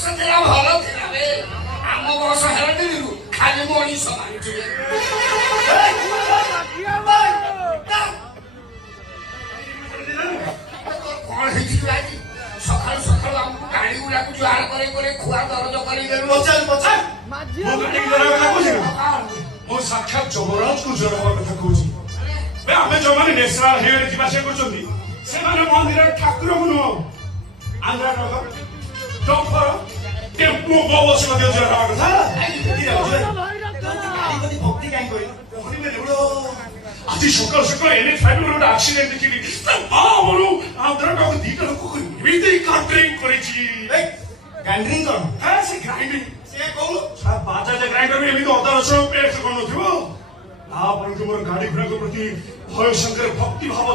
ବସ ଥିଲା ଭଲ ଥିଲା ବେ ଆମ ବସ ହେଲାଣି ଖାଲି ମଣିଷ ମାରୁଥିଲେ କଣ ହେଇଛି ଆଜି ସକାଳୁ ସକାଳୁ ଆମକୁ ଗାଡି ଗୁଡାକୁ ଜୁହାର କରି କରି ଖୁଆ ଦରଜ କରିଦେଲୁ ମୁଁ ସାକ୍ଷାତ ଯମରାଜକୁ ଜ୍ୱର ହବା କଥା କହୁଛି ଆମେ ଯୋଉମାନେ ନ୍ୟାସନାଲ ହାଇୱେରେ ଯିବା ଆସିବା କରୁଛନ୍ତି ସେମାନେ ମନ୍ଦିର ଠାକୁରଙ୍କୁ ନୁହଁ ଆନ୍ଧ୍ରାନଗର ଡମ୍ପର ଟେମ୍ପୁ ବସ ମଧ୍ୟ ଜ୍ୱର ହବା କଥା ଆଜି ସକାଳୁ ସକାଳୁ NH 5 ଗୋଟେ ଆକ୍ସିଡେଣ୍ଟ ଦେଖିଲି ଆନ୍ଧ୍ରାନଗର ଦିଟା ଲୋକ ଏମିତି କାଟ୍ରିଂ କରିଛି ଗ୍ରାଇଣ୍ଡରିଂ କଣ ସେ ଗ୍ରାଇଣ୍ଡିଂ କହୁନୁ ବାଜାଜ ଗ୍ରାଇଣ୍ଡର ଏମିତି ଅଦା ରସୁଣ ପେଷ୍ଟ କରୁନଥିବ ତାପରେ ମୋର ଗାଡି ଘୋଡାଙ୍କ ପ୍ରତି ଭୟ ସାଙ୍ଗରେ ଭକ୍ତି ଭାବ